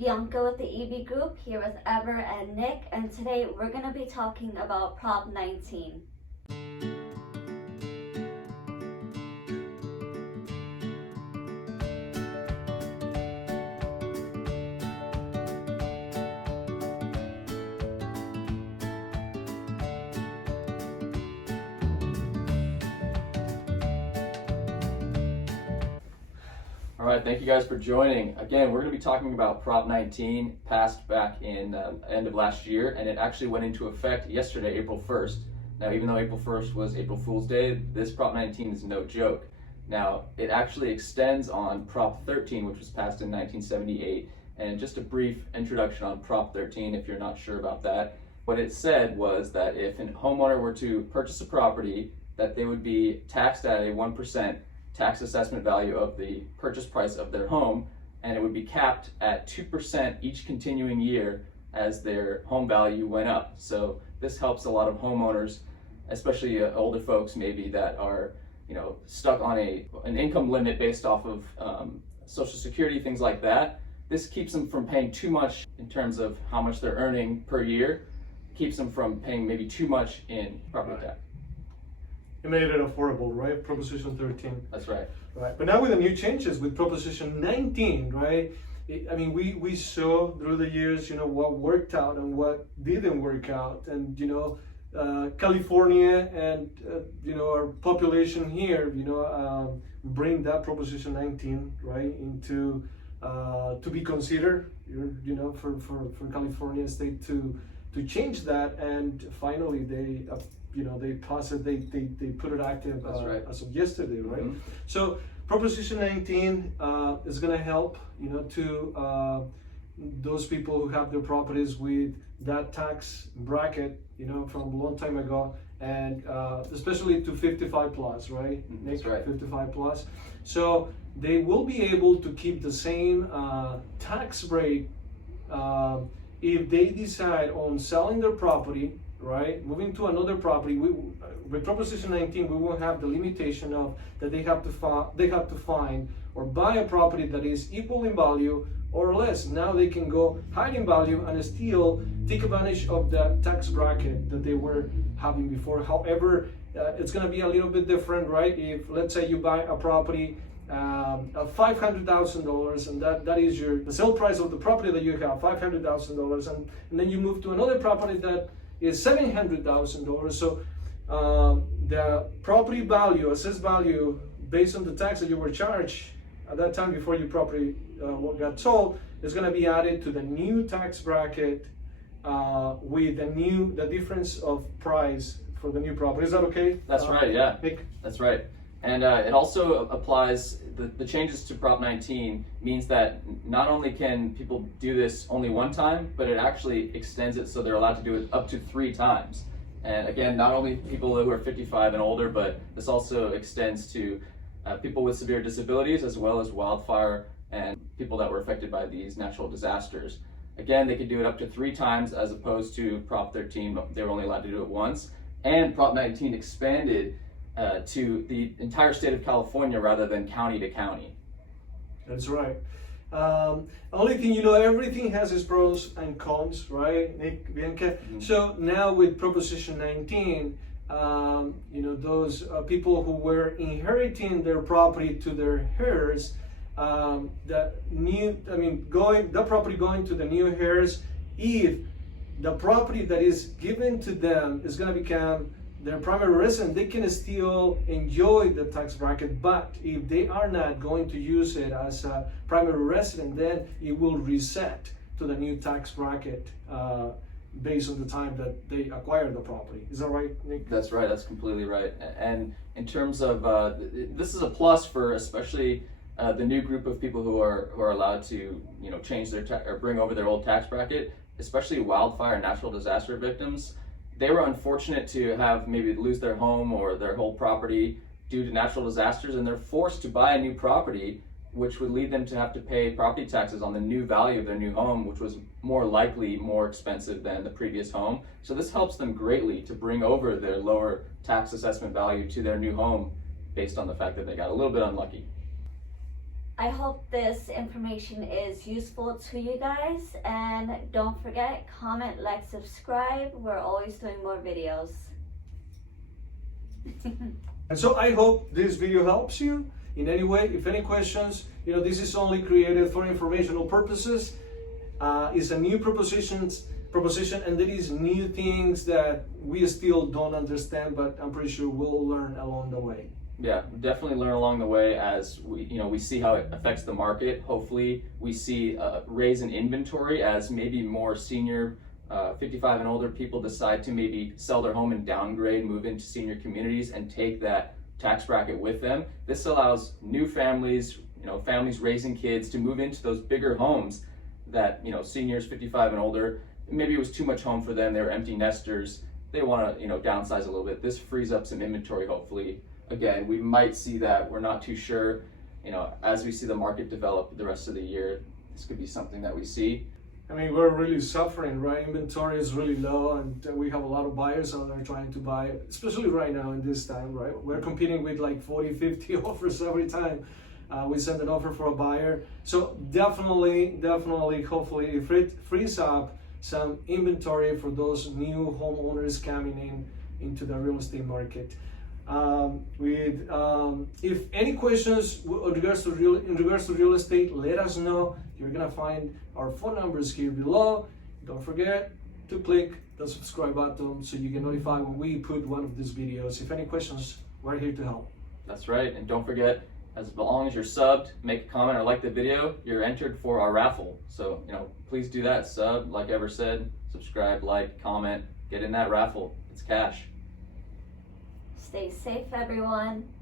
Bianca with the EB Group, here with Ever and Nick, and today we're going to be talking about Prop 19. All right, thank you guys for joining. Again, we're going to be talking about Prop 19, passed back in end of last year, and it actually went into effect yesterday, April 1st. Now, even though April 1st was April Fool's Day, this Prop 19 is no joke. Now, it actually extends on Prop 13, which was passed in 1978. And just a brief introduction on Prop 13, if you're not sure about that. What it said was that if a homeowner were to purchase a property, that they would be taxed at a 1% tax assessment value of the purchase price of their home, and it would be capped at 2% each continuing year as their home value went up. So this helps a lot of homeowners, especially older folks maybe that are stuck on an income limit based off of Social Security, things like that. This keeps them from paying too much in terms of how much they're earning per year, keeps them from paying maybe too much in property tax. It made it affordable, right? Proposition 13. That's right. Right. But now with the new changes, with Proposition 19, right? We saw through the years, what worked out and what didn't work out, and California and our population here, bring that Proposition 19, right, into to be considered, for California state to change that, and finally they passed it, they put it active right. as of yesterday, right? Mm-hmm. So Proposition 19 is going to help, to those people who have their properties with that tax bracket, from a long time ago, and especially to 55 plus, right? That's right. 55 plus. So they will be able to keep the same tax rate if they decide on selling their property, right, moving to another property. With Proposition 19, we won't have the limitation of that they have to find or buy a property that is equal in value or less. Now they can go high in value and still take advantage of the tax bracket that they were having before. However, it's going to be a little bit different, right? If, let's say, you buy a property of $500,000, and that is the sale price of the property that you have, $500,000, and then you move to another property that is $700,000. So the property value, assessed value, based on the tax that you were charged at that time before your property got sold, is going to be added to the new tax bracket with the difference of price for the new property. Is that okay? That's right. Yeah. Nick? That's right. And it also applies, the changes to Prop 19 means that not only can people do this only one time, but it actually extends it so they're allowed to do it up to 3 times. And again, not only people who are 55 and older, but this also extends to people with severe disabilities, as well as wildfire and people that were affected by these natural disasters. Again, they could do it up to 3 times as opposed to Prop 13, they were only allowed to do it once. And Prop 19 expanded to the entire state of California rather than county to county. That's right. Only thing, everything has its pros and cons, right, Nick, Bianca? Mm-hmm. So now with Proposition 19, those people who were inheriting their property to their heirs, the property going to the new heirs, if the property that is given to them is going to become their primary residence, they can still enjoy the tax bracket. But if they are not going to use it as a primary resident, then it will reset to the new tax bracket based on the time that they acquired the property. Is that right, Nick? That's right. That's completely right. And in terms of this is a plus for especially the new group of people who are allowed to change their or bring over their old tax bracket, especially wildfire and natural disaster victims. They were unfortunate to have maybe lose their home or their whole property due to natural disasters, and they're forced to buy a new property, which would lead them to have to pay property taxes on the new value of their new home, which was more likely more expensive than the previous home. So this helps them greatly to bring over their lower tax assessment value to their new home based on the fact that they got a little bit unlucky. I hope this information is useful to you guys, and don't forget, comment, like, subscribe. We're always doing more videos. And so I hope this video helps you in any way. If any questions, this is only created for informational purposes. It's a new proposition, and there is new things that we still don't understand, but I'm pretty sure we'll learn along the way. Yeah, definitely learn along the way as we see how it affects the market. Hopefully we see a raise in inventory as maybe more senior 55 and older people decide to maybe sell their home and downgrade, move into senior communities and take that tax bracket with them. This allows new families, families raising kids to move into those bigger homes that, seniors 55 and older, maybe it was too much home for them, they were empty nesters, they want to, downsize a little bit. This frees up some inventory, hopefully. Again, we might see that, we're not too sure, as we see the market develop the rest of the year, this could be something that we see. I mean, we're really suffering, right? Inventory is really low, and we have a lot of buyers out there trying to buy, especially right now in this time, right? We're competing with like 40, 50 offers every time we send an offer for a buyer. So definitely, hopefully it frees up some inventory for those new homeowners coming into the real estate market. If any questions in regards to real estate, let us know. You're gonna find our phone numbers here below. Don't forget to click the subscribe button so you get notified when we put one of these videos. If any questions, we're here to help. That's right, and don't forget, as long as you're subbed, make a comment or like the video, you're entered for our raffle. So, please do that. Sub, like Ever said, subscribe, like, comment, get in that raffle. It's cash. Stay safe, everyone.